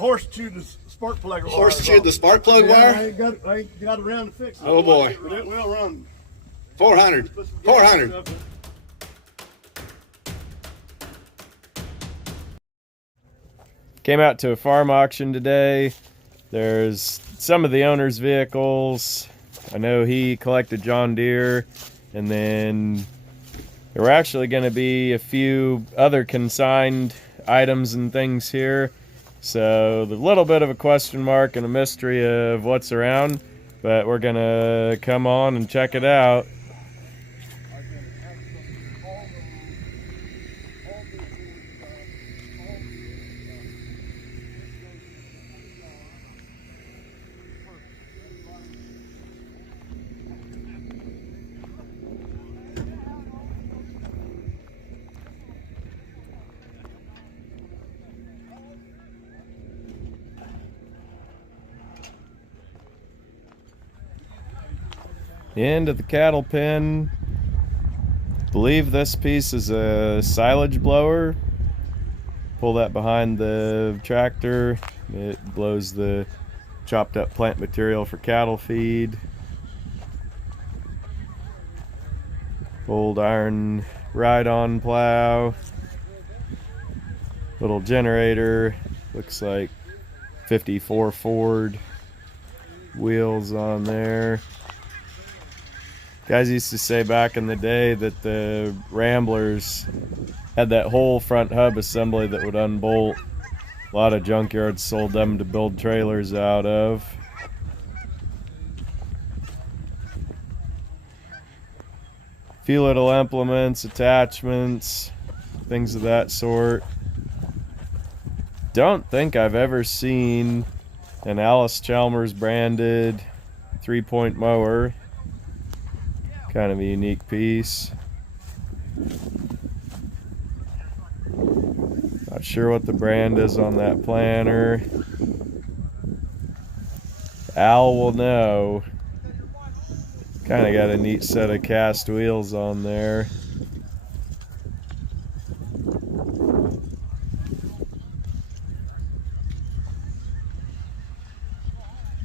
horse chewed the spark plug wire. Horse chewed the spark plug wire? I ain't got around to fix it. Oh boy. But it will run. 400. 400. Came out to a farm auction today. There's some of the owner's vehicles. I know he collected John Deere, and then there were actually going to be a few other consigned items and things here. So there's a little bit of a question mark and a mystery of what's around, but we're going to come on and check it out. The end of the cattle pen. Believe this piece is a silage blower. Pull that behind the tractor. It blows the chopped up plant material for cattle feed. Old iron ride-on plow. Little generator. Looks like 54 Ford wheels on there. Guys used to say back in the day that the Ramblers had that whole front hub assembly that would unbolt. A lot of junkyards sold them to build trailers out of. A few little implements, attachments, things of that sort. Don't think I've ever seen an Alice Chalmers branded 3-point mower. Kind of a unique piece. Not sure what the brand is on that planter. Al will know. Kind of got a neat set of cast wheels on there.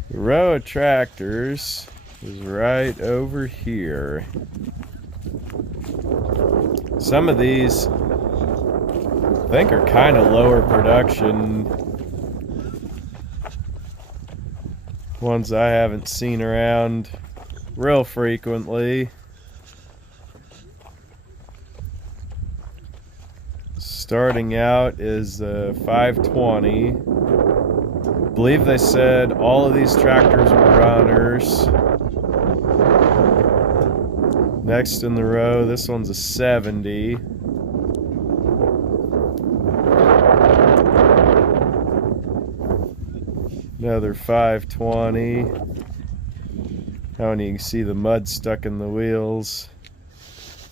The row of tractors is right over here. Some of these I think are kind of lower production. Ones I haven't seen around real frequently. Starting out is 520. I believe they said all of these tractors were runners. Next in the row, this one's a 70. Another 520. Now you can see the mud stuck in the wheels.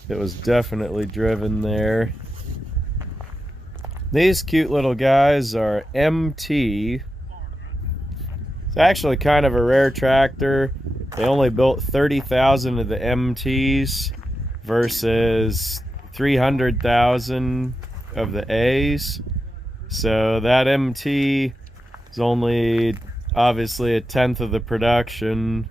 It was definitely driven there. These cute little guys are MT. It's actually kind of a rare tractor. They only built 30,000 of the MTs versus 300,000 of the A's. So that MT is only obviously a tenth of the production.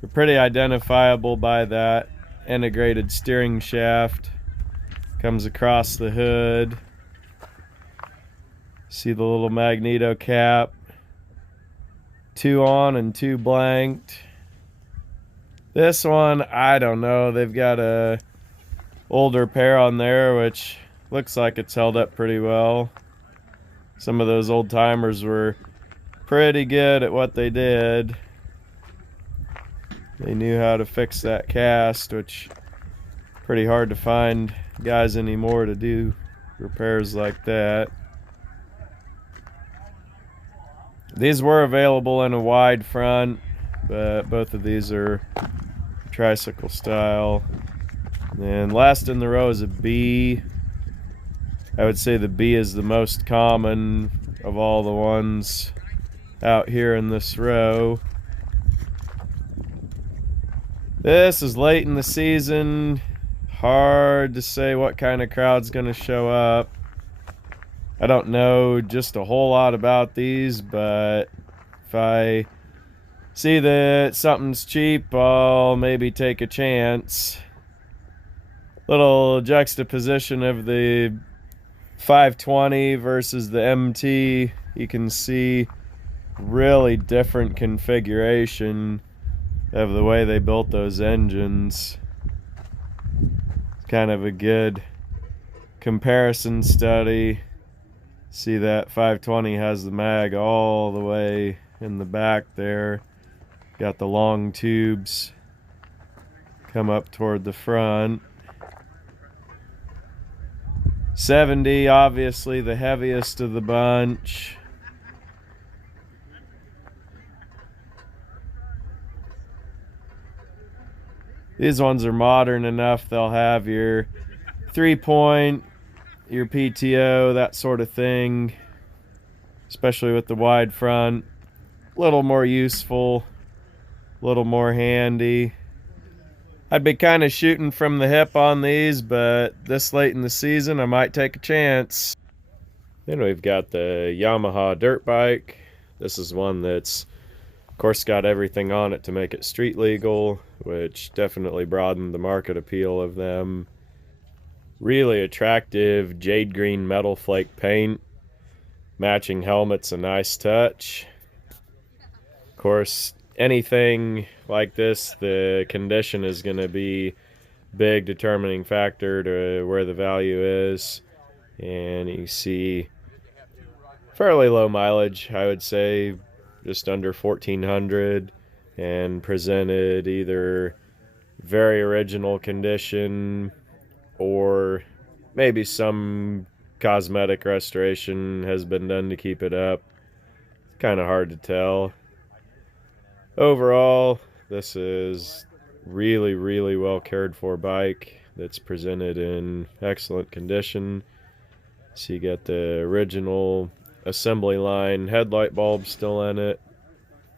They're pretty identifiable by that integrated steering shaft. Comes across the hood. See the little magneto cap. 2 on and 2 blanked. This one, I don't know. They've got a older pair on there, which looks like it's held up pretty well. Some of those old timers were pretty good at what they did. They knew how to fix that cast, which pretty hard to find guys anymore to do repairs like that. These were available in a wide front, but both of these are tricycle style. And last in the row is a B. I would say the B is the most common of all the ones out here in this row. This is late in the season. Hard to say what kind of crowd's going to show up. I don't know just a whole lot about these, but if I see that something's cheap, I'll maybe take a chance. Little juxtaposition of the 520 versus the MT. You can see really different configuration of the way they built those engines. It's kind of a good comparison study. See that 520 has the mag all the way in the back there. Got the long tubes come up toward the front. 70, obviously the heaviest of the bunch. These ones are modern enough, they'll have your 3-point, your PTO, that sort of thing, especially with the wide front. A little more useful, a little more handy. I'd be kind of shooting from the hip on these, but this late in the season I might take a chance. Then we've got the Yamaha dirt bike. This is one that's of course got everything on it to make it street legal, which definitely broadened the market appeal of them. Really attractive jade green metal flake paint. Matching helmet's a nice touch. Of course, anything like this, the condition is going to be big determining factor to where the value is. And you see fairly low mileage, I would say just under 1,400, and presented either very original condition or maybe some cosmetic restoration has been done to keep it up. It's kind of hard to tell. Overall, this is really, really well cared for bike that's presented in excellent condition. So you got the original assembly line headlight bulb still in it.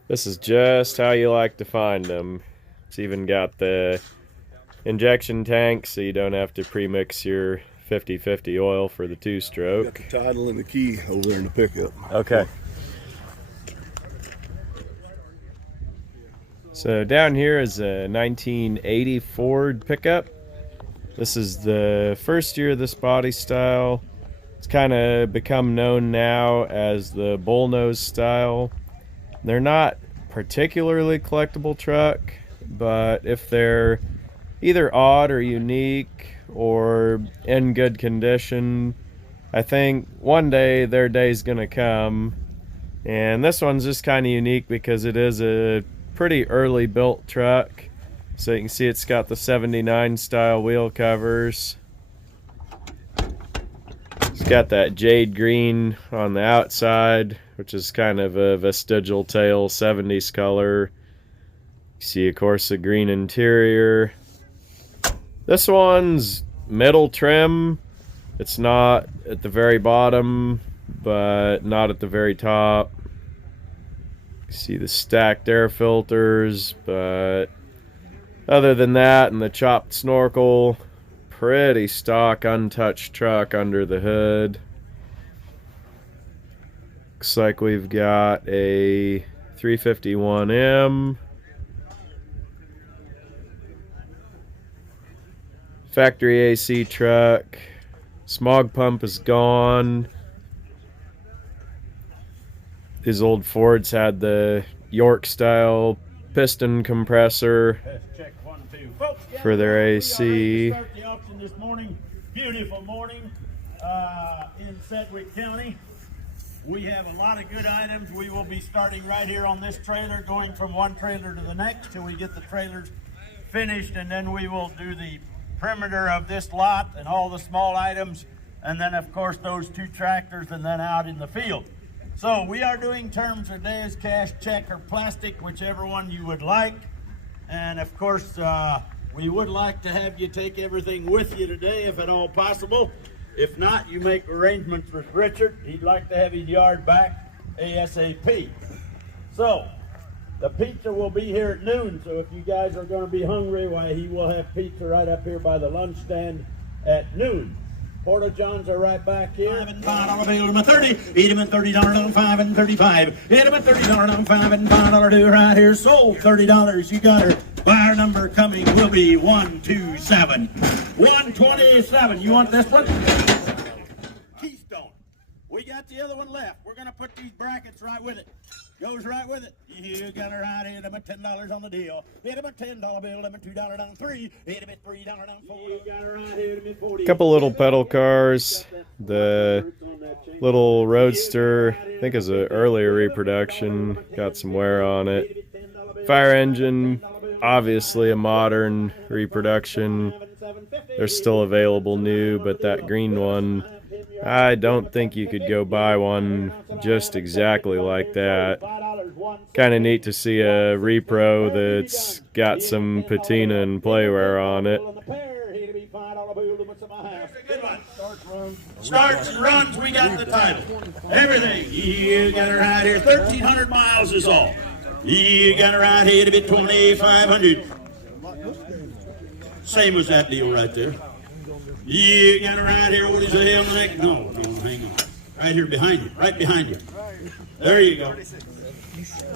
This is just how you like to find them. It's even got the injection tank so you don't have to pre-mix your 50/50 oil for the two-stroke. Got the title and the key over there in the pickup. Okay. So down here is a 1980 Ford pickup. This is the first year of this body style. It's kind of become known now as the bullnose style. They're not particularly collectible truck, but if they're either odd or unique or in good condition, I think one day their day's gonna come. And this one's just kind of unique because it is a pretty early built truck. So you can see it's got the 79 style wheel covers. It's got that jade green on the outside, which is kind of a vestigial tail 70s color. You see, of course, a green interior. This one's middle trim. It's not at the very bottom, but not at the very top. You see the stacked air filters, but other than that and the chopped snorkel, pretty stock untouched truck under the hood. Looks like we've got a 351M. Factory AC truck. Smog pump is gone. These old Fords had the York style piston compressor for their AC. Start the auction this morning. Beautiful morning in Sedgwick County. We have a lot of good items. We will be starting right here on this trailer, going from one trailer to the next till we get the trailers finished, and then we will do the perimeter of this lot and all the small items, and then of course those two tractors, and then out in the field. So we are doing terms of days, cash, check, or plastic, whichever one you would like. And of course, we would like to have you take everything with you today, if at all possible. If not, you make arrangements with Richard. He'd like to have his yard back ASAP. So, the pizza will be here at noon, so if you guys are going to be hungry, why, he will have pizza right up here by the lunch stand at noon. Porta Johns are right back here. $5 bill to my 30. Hit him at $30 on 5 and 35. Hit him at $30 on 5 and $5 do right here. Sold $30. You got her. Buyer number coming will be 127. 127. You want this one? Keystone. We got the other one left. We're going to put these brackets right with it. Goes right with it. You got it right. Hit him at $10 on the deal. Hit him at $10 bill. Hit him at $2 down 3. Hit him at $3 down 4. You got it right. Hit him at 40. Couple little pedal cars. The little Roadster, I think is an earlier reproduction. Got some wear on it. Fire engine, obviously a modern reproduction. They're still available new, but that green one, I don't think you could go buy one just exactly like that. Kind of neat to see a repro that's got some patina and playwear on it. Starts and runs, we got the title. Everything. You got it right here. 1,300 miles is all. You got it right here to be 2,500. Same as that deal right there. You got it right here. What is the hell next? No, hang on. Right here behind you. Right behind you. There you go.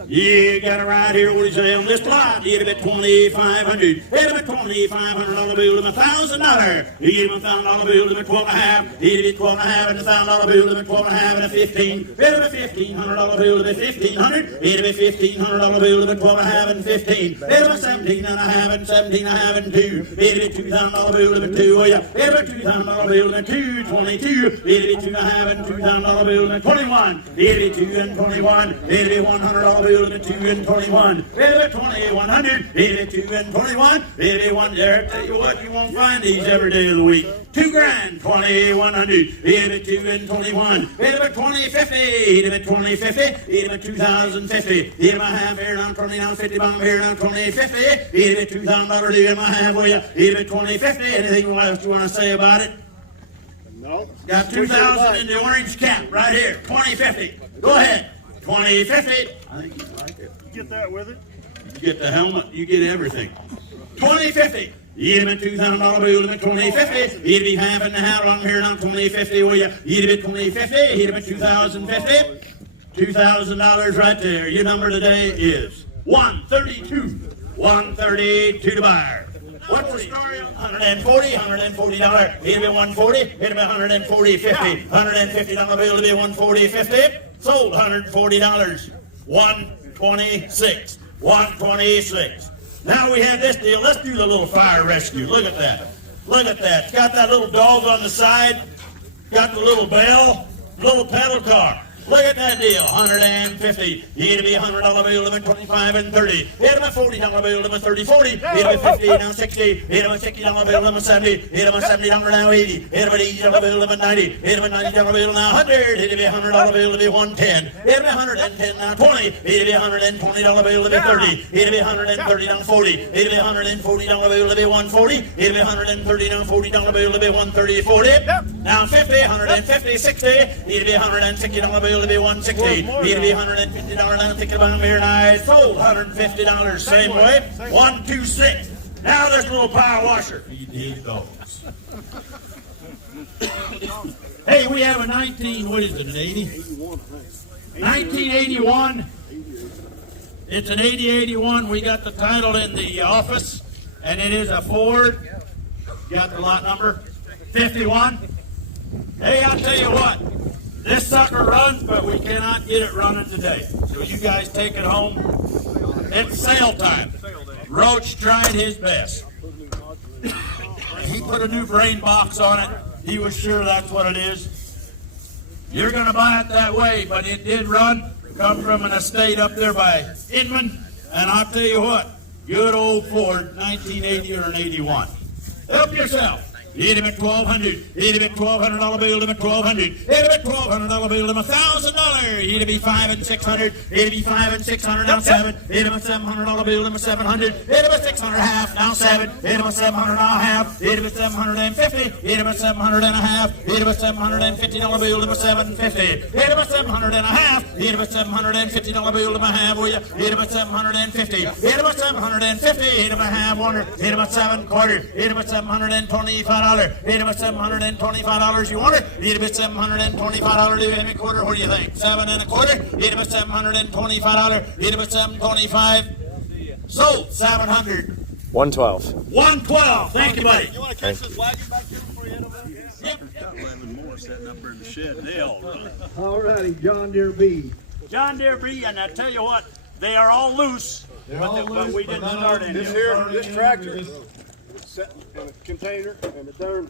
You got it right here. What is the hell on this lot? You get it at 2,500. Hit him at $2,500 bill to $1,000. You get him a $1,000 bill to $12.5. Hit him at $12.5 and a $1,000 bill to $12.5 and a 15. Hit him at $1,500 bill to $1,500. Hit him at $1,500 bill to $12.5 and 15. Hit him at $17.5 and $17.5 and 2. Hit him at $2,000 bill to 2. Hit him at $2,000 bill to 2.22. Hit him at $2.5 and $2,000 bill to 21. Hit him at 2 and 21. Hit him at $100 bill to 2 and 21. Hit him at 2,100. Hit him at 2 and 21. Hit him at 1 there. Tell you what, you won't find these every day of the week. 2 grand, 2,100. Hit him at 2 and 21. Hit him at 2050. Hit him at 2050. Hit him at 2,050. Hit him a half here, now 20, now 50, bomb here, now 2050. Hit him at $2,000. Hit him a half, will you? Hit him at 2050. Anything else you want to say about it? No. Got 2,000 in the orange cap right here. 2050. Go ahead. 2050. I think you like it. You get that with it? You get the helmet. You get everything. 2050. Hit him at $2,000 bill. Hit him at 2050. He'd be half and a half on here now. 2050. Will you? Hit him at 2050. Hit him at 2,050. $2,000 right there. Your number today is 132. 132 to buyer. What's the story? $140, $140. Hit him at 140. Hit him at 140, 50. $150 bill to be 140, 50. Sold $140. 126. 126. Now we have this deal. Let's do the little fire rescue. Look at that. Look at that. It's got that little dog on the side. Got the little bell. Little pedal car. Look at that deal, 150. Hit him a $100 bill, limit 25 and 30. Hit him a $40 bill, limit 30, 40. Hit him a 50, now 60. Hit him a $60 bill, limit 70. Hit him a $70 now 80. Hit him an $80 bill, limit 90. Hit him a $90 bill now 100. Hit him a $100 bill, limit 110. Hit him a 110 now 20. Hit him a $120 bill, limit 30. Hit him a 130 now 40. Hit him a $140 bill, limit 140. Hit him a 130 now $40 bill, limit 130, 40. Now 50, 150, 60. Hit him a $160 bill. To be 160. He'd be $150 now. Think about here, and I sold $150 same way. 126. Now there's a little power washer. Feed these dogs. Hey, we have a 19. What is it? An 80? 1981. It's an 8081. We got the title in the office, and it is a Ford. Got the lot number 51. Hey, I'll tell you what. This sucker runs, but we cannot get it running today. So you guys take it home. It's sale time. Roach tried his best. He put a new brain box on it. He was sure that's what it is. You're going to buy it that way, but it did run. Come from an estate up there by Inman. And I'll tell you what, good old Ford, 1980 or an 81. Help yourself. Hit him at 1,200. Hit him at $1,200 bill. Hit him at 1,200. Hit him at $1,200 bill. Hit him $1,000. Hit him be 5 and 600. Hit him be 5 and 600. Now 7. Hit him at $700 bill. Hit him at 700. Hit him at 600 half. Now 7. Hit him at 700 now half. Hit him at 750. Hit him at 700 and a half. Hit him at $750 bill. Hit him at 750. Hit him at 700 and a half. Hit him at $750 bill. Hit him a half. Will you? Hit him at 750. Hit him at 750. Hit him a half. Hit him at 7 quarter. Hit him at $725. Hit it with $725. You want it? Hit it with $725. Do every quarter. What do you think? 7 1/4. Hit it with $725. Hit it with $725. Sold. 700. 112. 112. Thank you, buddy. You want to catch this wagon back here before you head over there? Yep. Got 11 more sitting up there in the shed. They all run. All righty, John Deere B. John Deere B, and I tell you what, they are all loose, but we didn't start any. This tractor is set in a container, and the darn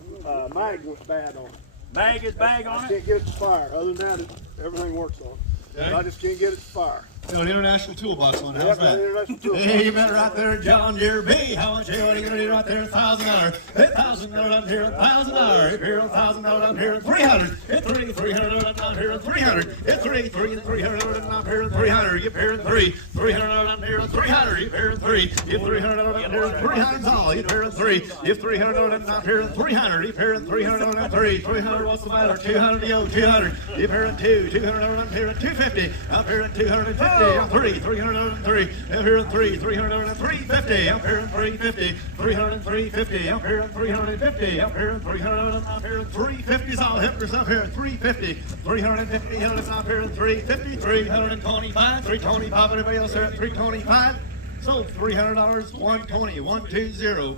mag was bad on it. Mag is bag I on it. can't get it to fire. Other than that, everything works on it. Okay. I just can't get it to fire. Got an international toolbox on it. Yep, How's that? international tool. Hey, you better right there, John Deere B. How much you want to get right there? $1,000. $1,000 up here, $1,000. If you're $1,000 up here, 300. It's 300 up here, 300. It's 300 up here, 300. You pair 3. 300 up here, 300. You pair 3. You 300 up here, 300 all. You pair 3. You 300 up here, 300. You pair 300 up 3. 300. What's the matter? 200. Yo, 200. You pair 2. 200 up here, 250. Up here, 250. I'm 3. 303. Up here, 3. 350. Up here, 350. 350. Up here, 350. Up here, 300. Up here, 350. All hippers up here, 350. 350. Up here, 350. 325. 325. Everybody else here at 325. So $300. 120. 120.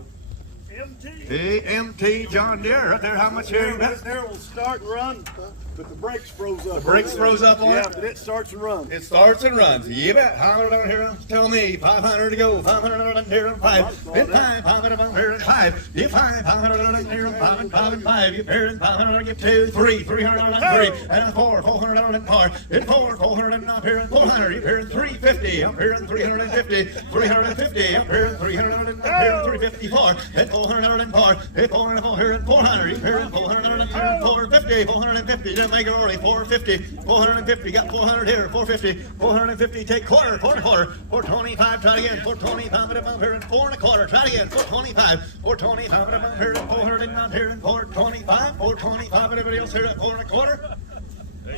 MT. MT John Deere right there. How much here? This there will start and run, but the brakes froze up. The brakes froze up on it? Yeah, but it starts and runs. It starts and runs. You bet. 100 on here. Tell me. 500 to go. 500 on here. 5. Hit 5. 500 on here. 5. Hit 5. 500 on here. 5 and 5 and 5. You pair and 500. Give 2. 3. 300 on 3. And 4. 400 on 4. Hit 4. 400 on here. 400. You pair and 350. I'm here and 350. 350. I'm here and 300 on here. 354. Hit 400 and 4. Hit 400 on here and 400. You pair and 400 on here. 450. 450. Didn't make it early. 450. 450. Got 400 here. 450. 450. Take quarter. 425. Try again. 425. Up here and 4 1/4. Try again. 425. 425. Up here and 400 and here and 425. 425. Everybody else here at 4 1/4.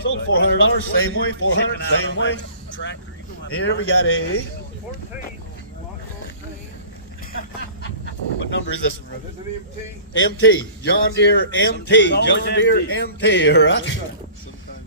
Sold $400. Same way. 400. Same way. Here we got a. What number is this? This is an MT. MT. John Deere MT. John Deere MT. All right.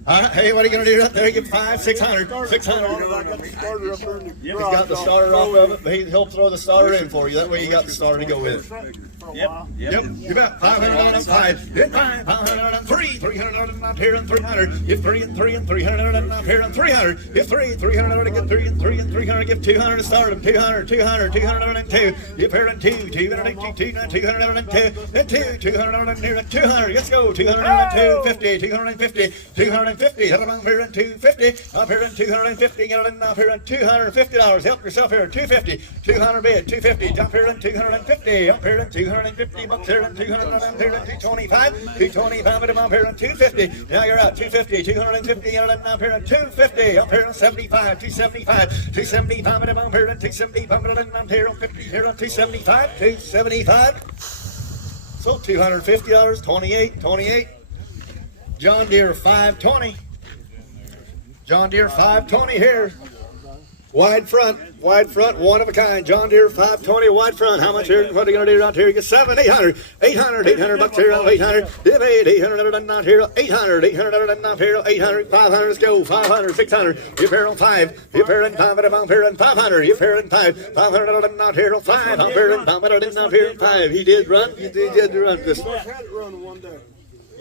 All right. Hey, what are you going to do up there? Give 5, 600. 600. I got the starter up there in the He's got the starter off of it, but he'll throw the starter in for you. That way you got the starter to go with it. Yep. Yep. You got 500 on 5. Hit 5. 500 on 3. 300 on up here and 300. Give 3 and 3 and 300 on up here and 300. Give 3. 300 to get 3 and 3 and 300. Give 200 to start him. 200. 200. 200 and 2. Give here and 2. 200 and 2. 200 and 2. And 2. 200 and here and 200. Let's go. 200 and 250. 250. 250. Up here and 250. Up here and 250. Get it up here and $250. Help yourself here. 250. 200 bid. 250. Up here and 250. Up here and 250 bucks here and 200 up here and 225. 225 up here and 250. Now you're out. 250. 250 up here and 250. Up here and 75. 275. 275 up here and 275 up here and 50 here and 275. 275. So $250. 28. John Deere 520. John Deere 520 here. Wide front, one of a kind. John Deere 520, wide front. How much here? What are you going to do out here? You get 7, 800. 800 bucks here, 800. Give 800 not here, 800. 800 not here, 800. 500, let's go. 500, 600. You pair on 5. You pair in 5, I'm here in 500. You pair in 5. 500 not here, 5. I'm here in 500, not here in 5. He did run. He did run this. I had it run one day.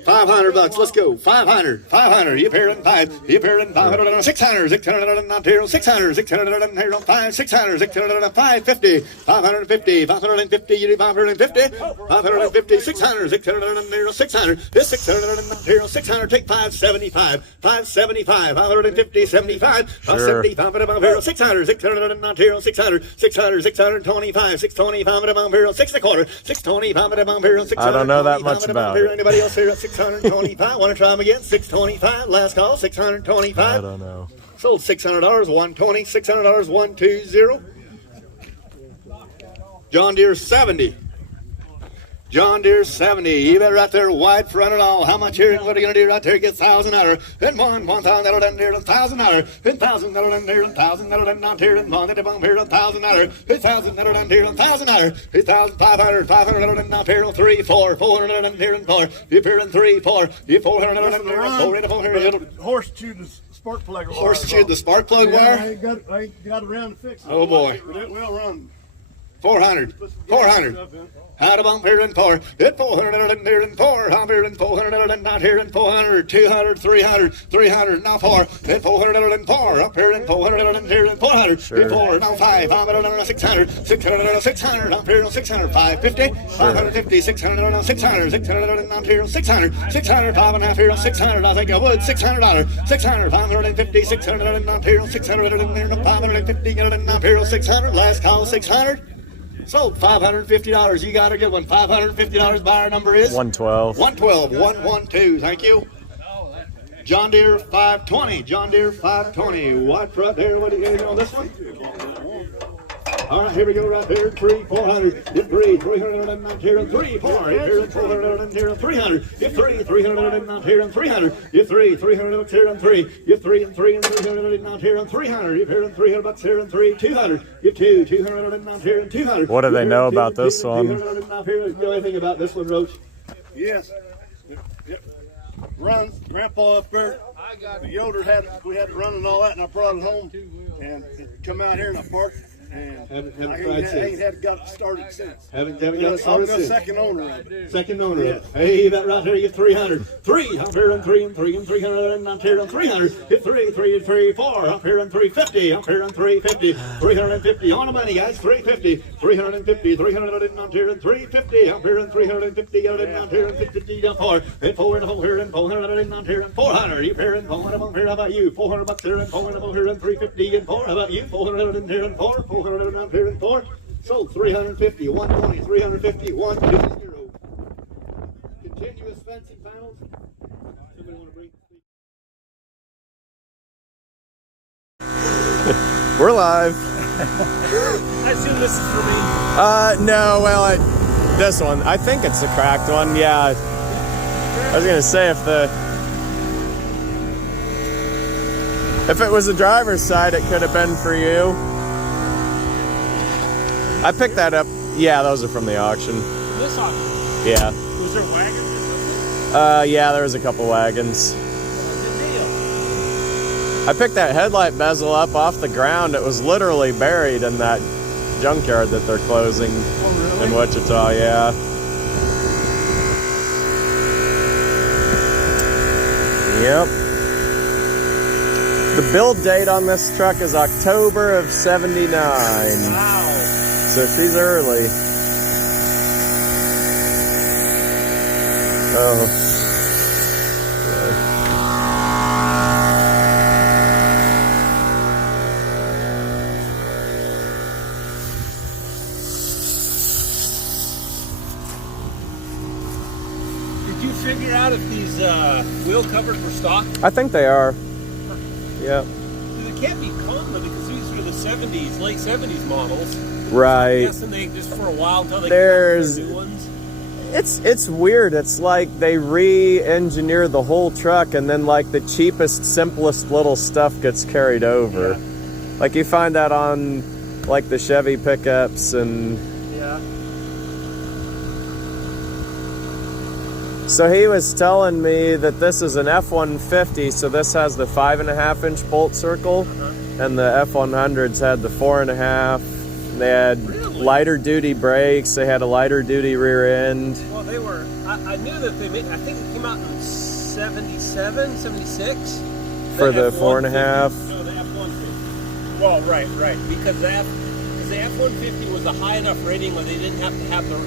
500 bucks. Let's go. 500. 500. You pair in 5. You pair in 500. 600. 600 on 0. 600. 600 on 0. 5. 600. 600 on 550. 550. 550. You do 550. 550. 600. 600 on 0. 600. This 600 on 0. 600. Take 575. 575. 550. 75. 575 on 0. 600. 600 on 0. 600. 600. 625. 625 on 0. 6 1/4. 625 on 0. I don't know that much about it. Anybody else here at 625? Want to try them again? 625. Last call. 625. I don't know. Sold $600. 120. $600. 120. John Deere 70. John Deere 70. You better right there, white front and all. How much here? What are you gonna do right there? Get $1,000. Then $1,000 here, $1,000. Then $1,000 here, $1,000 not here, and $1,000 here, $1,000. $1,000 here, $1,000. $1,500, $500 not here, 3, 4, $400 here and 4. You're here and 3, 4. You're $400 here and 4. Horse chewed the spark plug wire. Horse chewed the spark plug I wire. ain't got around to fix it. Oh boy. But it will run. 400. 400. Out of here and 4. Hit 400 and here and 4. I'm here and 400 and not here and 400. 200, 300, 300 now 4. Hit 400 and 4. Up here and 400 and here and 400. Hit 4 now 5. I'm at 600. 600 and 600. Up here and 600. 550. 550. 600 and 600. 600 and not here and 600. 600. 5.5 here and 600. I think I would. $600. 600. 550. 600 and not here and 600 and here and 550 and not here and 600. Last call 600. Sold $550. You got a good one. $550. Buyer number is 112. 112. 112. Thank you. John Deere 520. John Deere 520. White front there. What do you got on this one? All right, here we go right there. 3, 400. Get 3, 300 and not here and 3, 4. Here and 400 and here and 300. Get 3, 300 and not here and 300. Get 3, 300 and here and 3. Get 3 and 3 and 300 and not here and 300. Get here and 300 bucks here and 3, 200. Get 2, 200 and not here and 200. What do they know about this one? 200 and not here. You know anything about this one, Roach? Yes. Yep. Runs. Grandpa up there. The Yoder we had it running all that, and I brought it home and it come out here and I parked. And I ain't got it started since. Haven't got it started since. Second owner of it. Second owner of it. Hey, that right there, you get 300. 3, up here and 3 and 3 and 300 and up here and 300. Get 3, 3 and 3, 4, up here and 350, up here and 350, 350 on the money, guys. 350, 350, 300 and up here and 350, up here and 350, out and up here and 50 down 4. Hit 4 and over here and 400 and up here and 400. You here and 400 up here. How about you? 400 bucks here and 400 over here and 350 and 4. How about you? 400 and here and 4. 400 up here and 4. Sold 350, 120, 350, 120. Continuous fencing panels. Somebody want to bring? We're live. I assume this is for me. No, well, this one. I think it's the cracked one. Yeah. I was gonna say if it was the driver's side, it could have been for you. I picked that up. Yeah, those are from the auction. This auction? Yeah. Was there wagons or something? Yeah, there was a couple wagons. Good deal. I picked that headlight bezel up off the ground. It was literally buried in that junkyard that they're closing in Wichita, yeah. Yep. The build date on this truck is October of '79. Wow. So she's early. Oh. Did you figure out if these wheel covers were stock? I think they are. Yeah. It can't be common because these were the 70s, late 70s models. Right. I'm guessing they just for a while until they There's get new ones. It's weird. It's like they re-engineer the whole truck and then like the cheapest, simplest little stuff gets carried over. Yeah. Like you find that on like the Chevy pickups and Yeah. so he was telling me that this is an F-150, so this has the 5.5-inch bolt circle, and the F-100s had the 4.5. They had lighter duty brakes. They had a lighter duty rear end. Well, they were. I knew that they made. I think it came out in 77, 76. For the 4.5. No, the F-150. Well, right, because the F-150 was a high enough rating where they didn't have to have the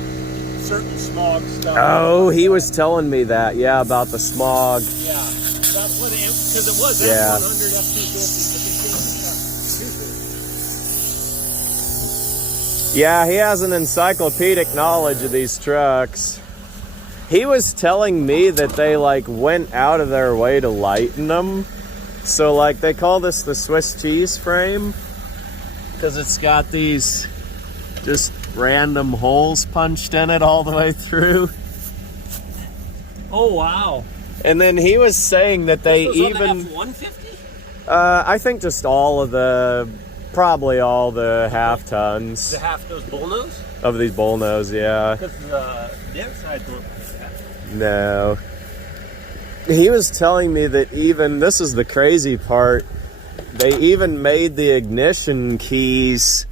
certain smog stuff. Oh, he was telling me that. Yeah, about the smog. Yeah, that's what because it was Yeah. F-100, F-250, but they changed the stuff. Yeah, he has an encyclopedic knowledge of these trucks. He was telling me that they like went out of their way to lighten them. So like they call this the Swiss cheese frame because it's got these just random holes punched in it all the way through. Oh wow! And then he was saying that they This was even on the F-150. I think just probably all the half tons The half those bullnose. of these bullnose, yeah. Because the inside don't like that. No. He was telling me that even, this is the crazy part, they even made the ignition keys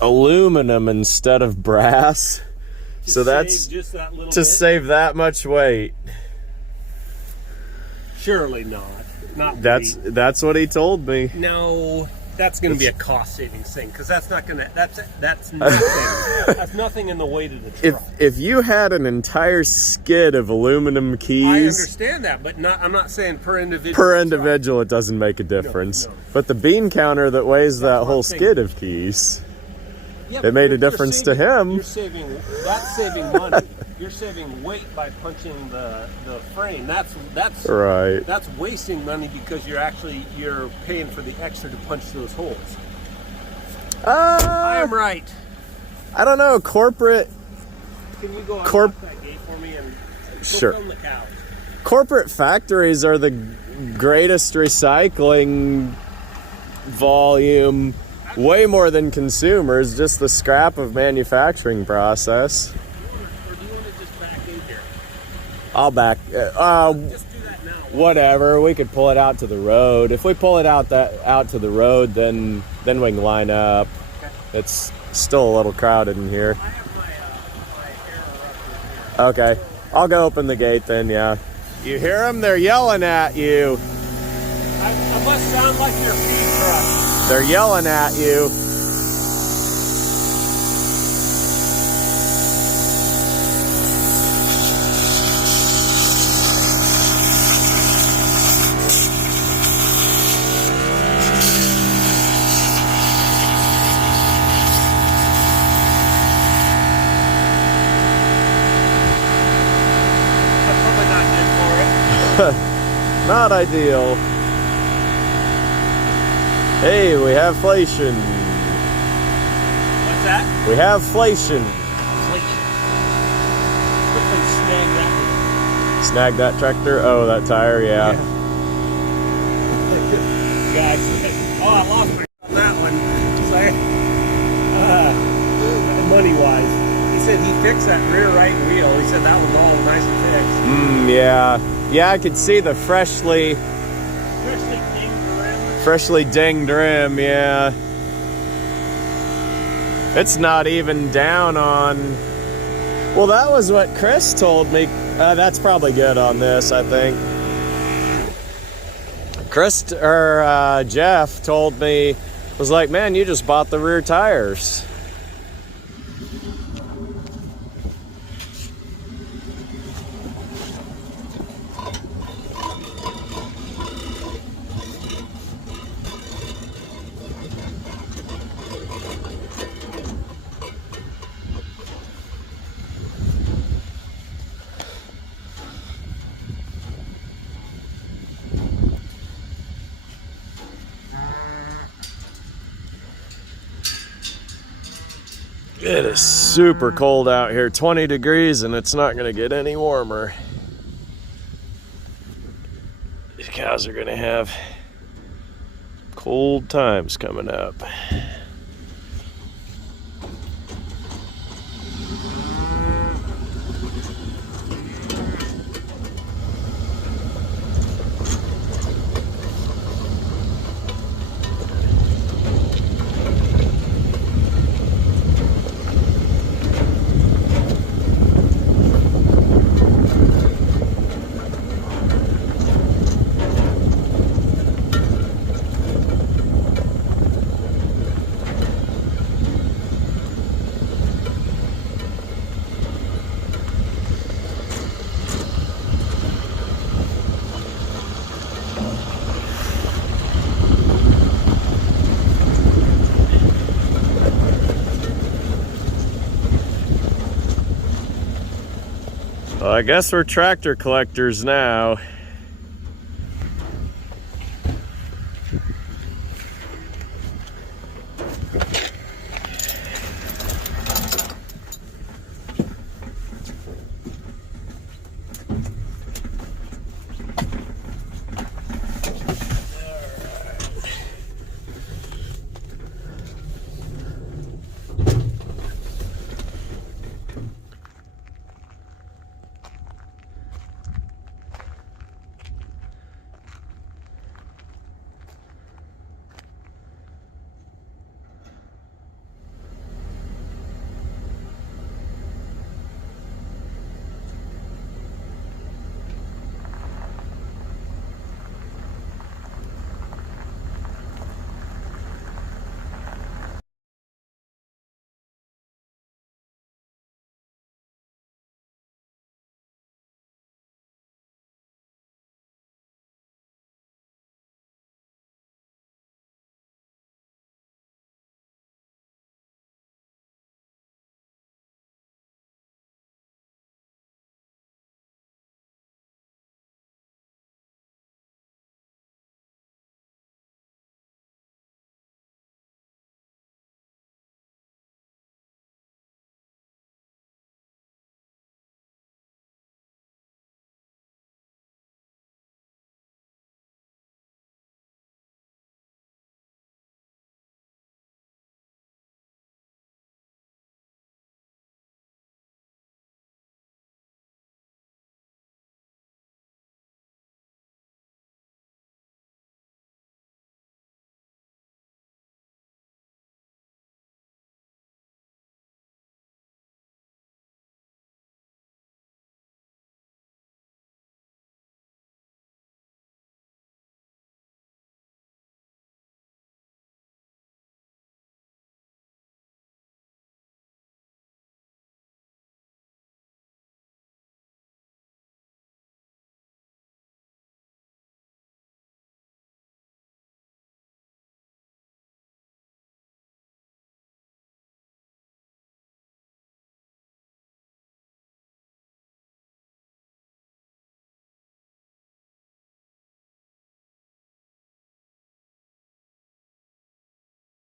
aluminum instead of brass. So that's just that little to bit? save that much weight. Surely not. Not That's really. that's what he told me. No, that's going to be a cost savings thing because that's not going to. That's nothing. That's nothing in the weight of the truck. If you had an entire skid of aluminum I keys understand that, but not. I'm not saying per individual. per individual, it doesn't make a difference. no. But the bean counter that weighs that what whole I'm skid of keys, Yeah, it but made a you're difference to him. You're saving. That's saving money. You're saving weight by punching the frame. That's right. That's wasting money because you're paying for the extra to punch those holes. I am right. I don't know. Corporate Can you go Corp- unlock that gate for me and Sure. go film the couch? corporate factories are the greatest recycling volume, way more than consumers. Just the scrap of manufacturing process. Or do you want to just back in here? I'll back. Just do that now. Whatever. We could pull it out to the road. If we pull it out to the road, then we can line up. Okay. It's still a little crowded in here. I have my error up in here. Okay, I'll go open the gate then. Yeah. You hear them? They're yelling at you. I must sound like your feed truck. They're yelling at you. That's probably not good for it. Not ideal. Hey, we have inflation. What's that? We have inflation. Quickly snag that one. Snag that tractor. Oh, that tire. Yeah. Guy said, oh, I lost my on that one. Sorry. Money-wise. He said he fixed that rear right wheel. He said that was all nice and fixed. Yeah. Yeah, I could see the freshly dinged rim. Yeah. It's not even down on. Well, that was what Chris told me. That's probably good on this, I think. Jeff told me, was like, man, you just bought the rear tires. It is super cold out here, 20 degrees, and it's not going to get any warmer. These cows are going to have cold times coming up. Well, I guess we're tractor collectors now.